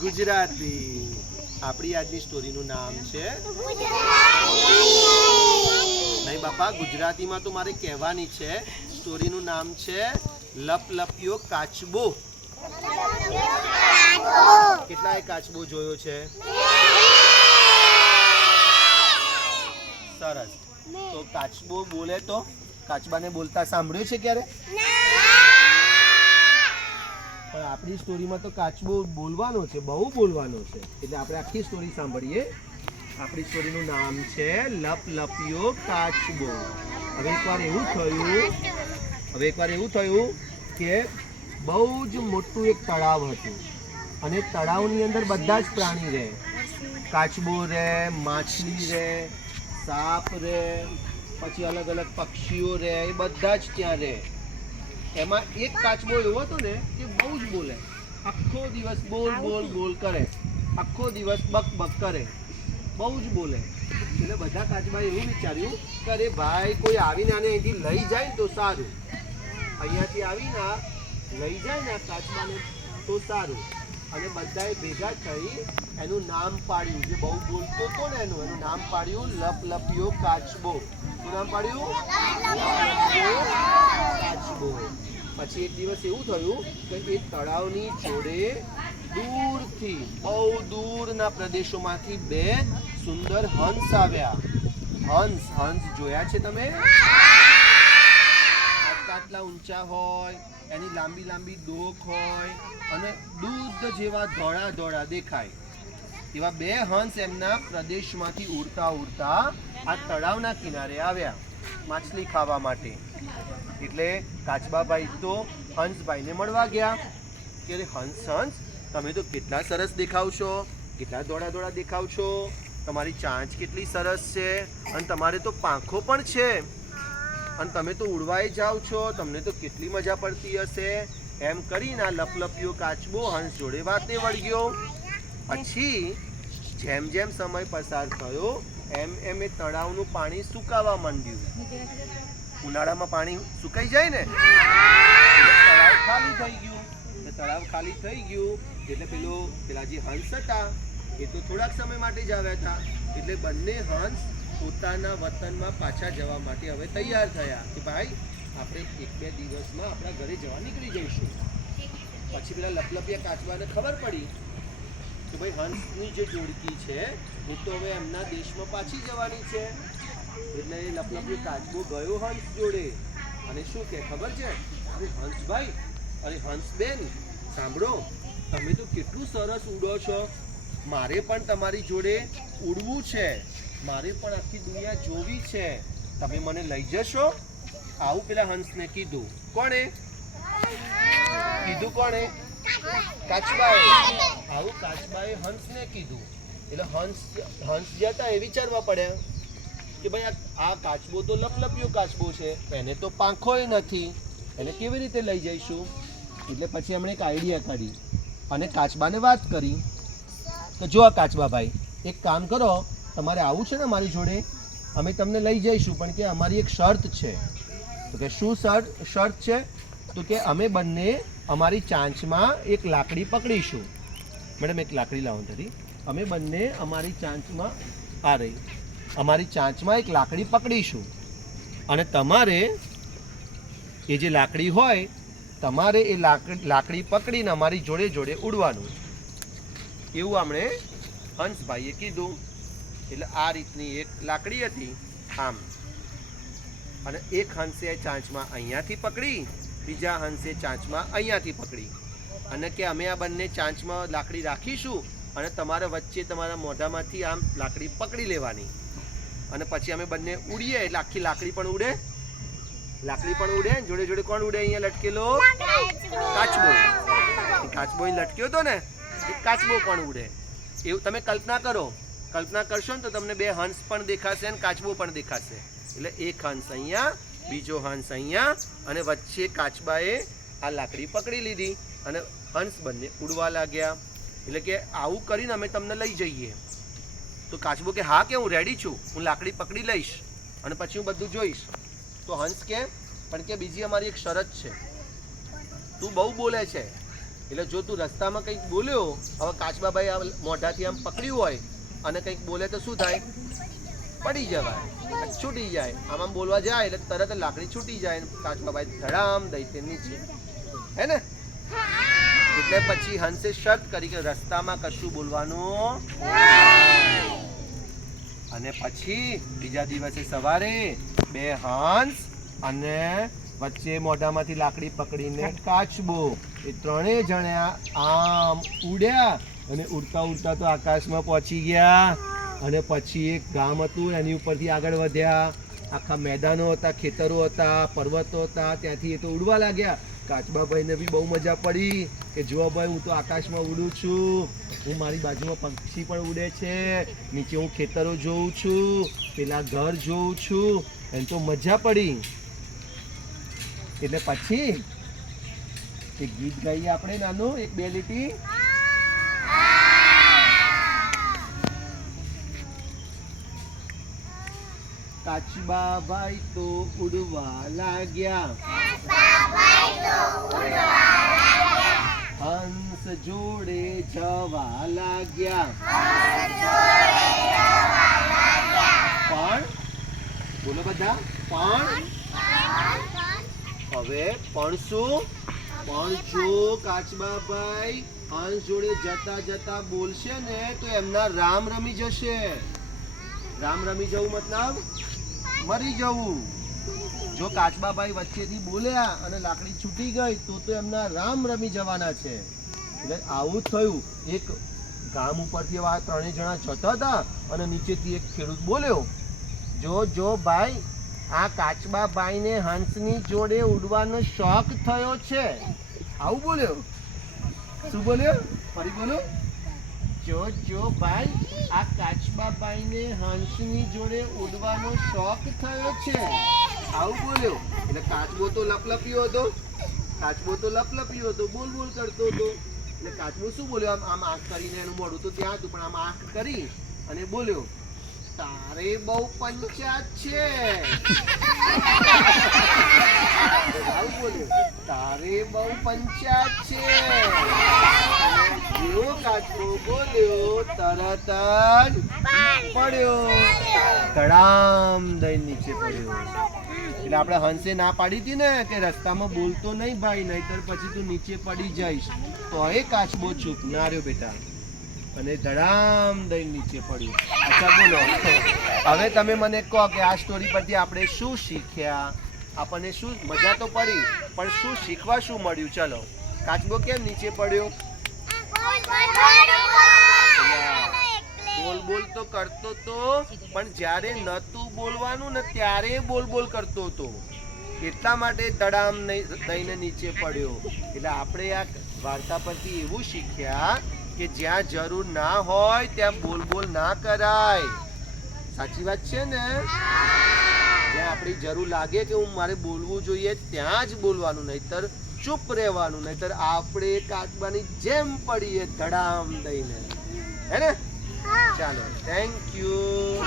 ગુજરાતી. આપણી આજની સ્ટોરીનું નામ છે નહીં બાપા ગુજરાતીમાં તો મારે કહેવાની છે. સ્ટોરીનું નામ છે લપ લપિયો કાચબો. કેટલાય કાચબો જોયો છે? સરસ. તો કાચબો બોલે તો? કાચબાને બોલતા સાંભળ્યું છે ક્યારે? પણ આપણી સ્ટોરીમાં તો કાચબો બોલવાનો છે, બહુ બોલવાનો છે. એટલે આપણે આખી સ્ટોરી સાંભળીએ. આપણી સ્ટોરીનું નામ છે લપ લપિયો કાચબો. હવે એકવાર એવું થયું, હવે એકવાર એવું થયું કે બહુ જ મોટું એક તળાવ હતું. અને તળાવની અંદર બધા જ પ્રાણી રહે. કાચબો રહે, માછલી રહે, સાપ રહે, પછી અલગ અલગ પક્ષીઓ રહે, એ બધા જ ત્યાં રહે. એમાં એક કાચબો એવો હતો ને કે બહુ જ બોલે. આખો દિવસ બોલ બોલ બોલ કરે. આખો દિવસ બક બક કરે. બહુ જ બોલે. એટલે બધા કાચબાએ એવું વિચાર્યું કે અરે ભાઈ કોઈ આવીને આને અહીંથી લઈ જાય ને તો સારું. અહીંયાથી આવીને લઈ જાય ને આ કાચબાને તો સારું. અને બધાએ ભેગા થઈ એનું નામ પાડ્યું. જે બહુ બોલતો હતો ને એનું એનું નામ પાડ્યું લપ લપિયો કાચબો. શું નામ પાડ્યું? કાચબો. પછી એક દિવસ એવું થયું કે એ તળાવની જોડે દૂરથી, બહુ દૂરના પ્રદેશોમાંથી બે સુંદર હંસ આવ્યા. હંસ હંસ જોયા છે તમે? આટલા ઊંચા હોય, એની લાંબી લાંબી ડોક હોય અને દૂધ જેવા ધોળા ધોળા દેખાય. એવા બે હંસ એમના પ્રદેશમાંથી ઉડતા ઉડતા આ તળાવના કિનારે આવ્યા માછલી ખાવા માટે. એટલે કાચબાભાઈ તો હંસભાઈને મળવા ગયા. કે અરે હંસ હંસ, તમે તો કેટલા સરસ દેખાવ છો, કેટલા દોડા દોડા દેખાવ છો, તમારી ચાંચ કેટલી સરસ છે, અને તમારે તો પાંખો પણ છે. અને તમે તો ઉડવાઈ જાઓ છો, તમને તો કેટલી મજા પડતી હશે? એમ કરીને આ લપલપિયો કાચબો હંસ જોડે વાતે વળગ્યો પછી જેમ જેમ સમય પસાર થયો, એમ એમ એ તળાવનું પાણી સુકાવા માંડ્યું. ઉનાળામાં પાણી સુકાઈ જાય ને? તળાવ ખાલી થઈ ગયું. તળાવ ખાલી થઈ ગયું. એટલે પેલો, પેલા જે હંસ હતા, એ તો થોડાક સમય માટે જ આવ્યા હતા. એટલે બંને હંસ પોતાના વતનમાં પાછા જવા માટે હવે તૈયાર થયા કે ભાઈ, આપણે એક બે દિવસમાં આપણા ઘરે જવા નીકળી જઈશું. પછી પેલા લપલપિયા કાચબાને ખબર પડી કે ભાઈ, હંસની જે જોડકી છે, એ તો હવે એમના દેશમાં પાછી જવાની છે. એટલે એ લપલપિયો કાચબો ગયો હંસ જોડે. અને શું કે, ખબર છે? અરે હંસભાઈ, અરે હંસબેન, સાંભળો, તમે તો કેટલું સરસ ઉડો છો. મારે પણ તમારી જોડે ઉડવું છે. મારે પણ આખી દુનિયા જોવી છે. તમે મને લઈ જશો? આવું પેલા હંસને કીધું. કોણે? કીધું કોણે? કાચબાએ. આવું કાચબાએ હંસને કીધું. એટલે હંસ હંસ જતા એ વિચારવા પડ્યા કે ભાઈ આ આ કાચબો તો લપલપિયો કાચબો છે, એને તો પાંખોય નથી. એને કેવી રીતે લઈ જઈશું? એટલે પછી એમણે એક આઈડિયા કાઢી અને કાચબાને વાત કરી તો જો આ કાચબા ભાઈ, એક કામ કરો તમારે આવું છે ને મારી જોડે? અમે તમને લઈ જઈશું, પણ કે અમારી એક શરત છે. તો કે શું શર્ત શર્ત છે? તો કે અમે બંને અમારી ચાંચમાં એક લાકડી પકડીશું. મેડમ, એક લાકડી લાવો તરી અમે બંને અમારી ચાંચમાં, આ રહી. અમારી ચાંચમાં એક લાકડી પકડીશું. અને તમારે એ જે લાકડી હોય, તમારે એ લાકડી પકડીને અમારી જોડે જોડે ઉડવાનું. એવું આપણે હંસભાઈએ કીધું. એટલે આ રીતની એક લાકડી હતી આમ. અને એક હંસે ચાંચમાં અહીંયાથી પકડી, બીજા હંસે ચાંચમાં અહીંયાથી પકડી. અને કે અમે આ બંને ચાંચમાં લાકડી રાખીશું અને તમારા વચ્ચે તમારા મોઢામાંથી આમ લાકડી પકડી લેવાની. અને પછી અમે બંને ઉડીએ, એટલે આખી લાકડી પણ ઉડે. લાકડી પણ ઉડે જોડે જોડે કોણ ઉડે અહીંયા લટકેલો? કાચબો. કાચબો લટક્યો હતો ને કાચબો પણ ઉડે. એવું તમે કલ્પના કરો. કલ્પના કરશો ને તો તમને બે હંસ પણ દેખાશે અને કાચબો પણ દેખાશે. એટલે એક હંસ અહીંયા, બીજો હંસ અહીંયા અને વચ્ચે કાચબાએ આ લાકડી પકડી લીધી અને હંસ બંને ઉડવા લાગ્યા. એટલે કે આવું કરીને અમે તમને લઈ જઈએ. તો કાચબો કે, હા કે હું રેડી છું. હું લાકડી પકડી લઈશ અને પછી હું બધું જોઈશ. તો હંસ કે, પણ કે બીજી અમારી એક શરત છે. તું બહુ બોલે છે. એટલે જો તું રસ્તામાં કંઈક બોલ્યો, હવે કાચબાભાઈ આ મોઢાથી આમ પકડ્યું હોય અને કંઈક બોલે તો શું થાય? પડી જવાય. છૂટી જાય. આમ બોલવા જાય એટલે તરત લાકડી છૂટી જાય. કાચબાભાઈ ધડામ દઈ નીચે. હે ને? એટલે પછી હંસે શર્ત કરી કે રસ્તામાં કશું બોલવાનું અને પછી બીજા દિવસે સવારે બે હંસ અને વચ્ચે મોઢામાંથી લાકડી પકડીને કાચબો. એ ત્રણેય જણા આમ ઉડ્યા. અને ઉડતા ઉડતા તો આકાશમાં પહોંચી ગયા. અને પછી એક ગામ હતું, એની ઉપરથી આગળ વધ્યા. આખા મેદાનો હતા, ખેતરો હતા, પર્વતો હતા. ત્યાંથી એ તો ઉડવા લાગ્યા. કાચબાભાઈને બી બહુ મજા પડી કે જુઓ ભાઈ, હું તો આકાશમાં ઉડું છું. હું મારી બાજુમાં પક્ષી પણ ઉડે છે. નીચે હું ખેતરો જોઉં છું. પેલા ઘર જોઉં છું. એને તો મજા પડી. એટલે પછી એક ગીત ગાઈએ આપણે નાનું, એક બે લીટી. કાચબા ભાઈ તો ઉડવા લાગ્યા. હંસ જોડે જવા લાગ્યા. પણ, બોલો બધા, પણ. હવે પણ શું? પણ જો કાચબાભાઈ હંસ જોડે જતા જતા બોલશે ને, તો એમના રામ રમી જશે. રામ રમી જવું મતલબ? મરી જવું. જો કાચબાભાઈ વચ્ચેથી બોલ્યા અને લાકડી છૂટી ગઈ, તો તો એમના રામ રમી જવાના છે. એટલે આવું થયું. એક ગામ ઉપરથી આ ત્રણેય જણા જતા હતા અને નીચેથી એક ખેડૂત બોલ્યો, જો જો ભાઈ, આ કાચબાભાઈને હંસની જોડે ઉડવાનો શોખ થયો છે. આવું બોલ્યો. શું બોલ્યો? ફરી બોલો. જો જો, ભાઈ, આ કાચબાબાઈને હંસની જોડે ઉડવાનો શોખ થયો છે. આવું બોલ્યો? એટલે કાચબો તો લપલપ્યો હતો. કાચબો તો લપલપ્યો હતો. બોલ બોલ કરતો હતો. એટલે કાચબો શું બોલ્યો? આમ આમ આંખ કરીને એનું મોઢું તો ત્યાં હતું, પણ આમ આંખ કરી અને બોલ્યો, તારે બહુ પંચાત છે. આવું બોલ્યો, તારે બહુ પંચાત છે. જેવો કાચબો બોલ્યો, તરત જ પડ્યો. ધડામ દઈ નીચે પડ્યો. એટલે આપણે હંસે ના પાડી હતી ને કે રસ્તામાં બોલતો નહીં ભાઈ, નહીતર પછી તું નીચે પડી જઈશ. તો એ કાચબો ચૂપ ના રહ્યો બેટા. અને ધડામ દઈ નીચે પડ્યું. અચ્છા, બોલો. હવે તમે મને કહો કે આ સ્ટોરી પરથી આપણે શું શીખ્યા? આપણને શું, મજા તો પડી, પણ શું શીખવા શું મળ્યું? ચલો. કાચબો કેમ નીચે પડ્યો? બોલ બોલ તો કરતો તો પણ જ્યારે નતું બોલવાનું ને ત્યારે બોલ બોલ કરતો હતો. એટલા માટે તડામ થઈને નીચે પડ્યો. એટલે આપણે આ વાર્તા પરથી એવું શીખ્યા કે જ્યાં જરૂર ના હોય ત્યાં બોલ બોલ ના કરાય. સાચી વાત છે ને? જ્યાં આપણી જરૂર લાગે કે હું મારે બોલવું જોઈએ ત્યાં જ બોલવાનું નહીતર ચૂપ રહેવાનું નહીતર આપણે કાચબાની જેમ પડીએ ધડામ દઈને. હે ને? ચાલો થેન્ક યુ